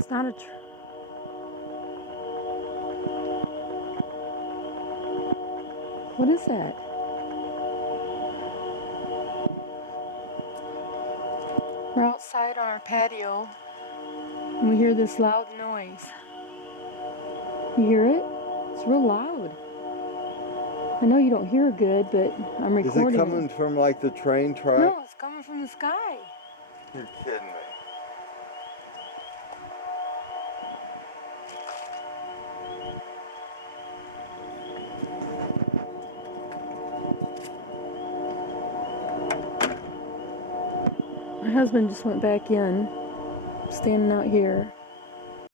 It's not a What is that? We're outside on our patio and we hear this loud noise. You hear it? It's real loud. I know you don't hear good, but I'm recording. Is it coming from like the train track? No, it's coming from the sky. You're kidding me. My husband just went back in, standing out here.